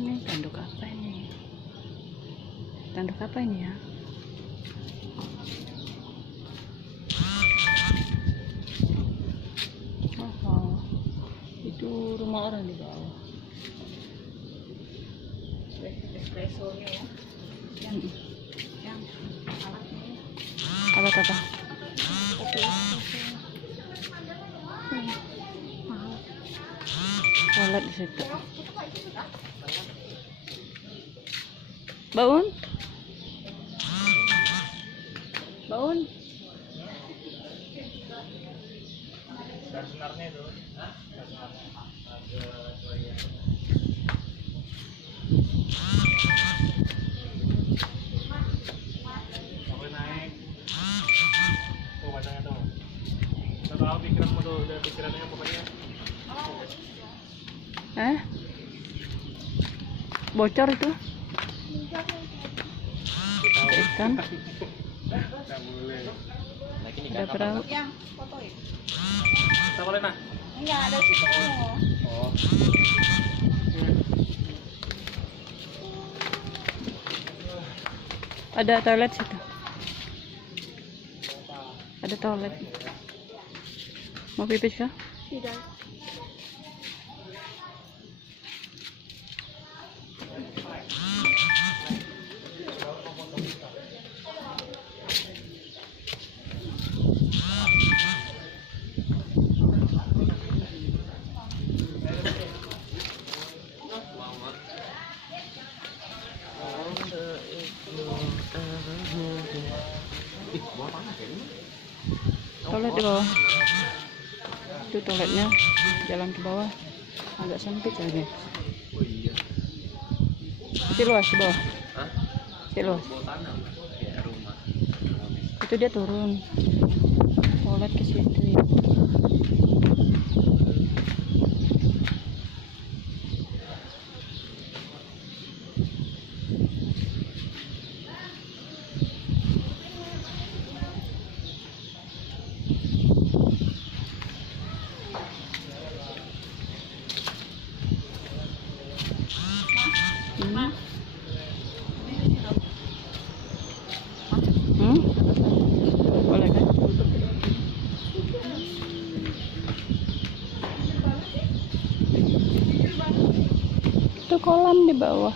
Ini tanduk apa ini? Tanduk apa ini ya? Oh, itu rumah orang di bawah. Espressonya ya. Yang alatnya. Alat apa? Kopi. Toilet di situ. Baun? Baun? Senarnya itu, boleh naik. Oh, bacanya tuh. Udah tahu pikiranmu tuh, udah pikirannya pokoknya. Bocor itu? Ikan? Nggak boleh. Ada perahu? Yang foto ya? Kita boleh nah? Enggak ada situ. Oh. Ada toilet situ. Ada toilet. Mau pipis kah? Tidak. Toilet di bawah. Itu toiletnya jalan ke bawah agak sempit aja. Oh iya. Si luas di bawah. Hah? Si luas. Bawa tanah ya rumah. Itu dia turun. Toilet ke situ ya. Boleh kan? Itu kolam di bawah.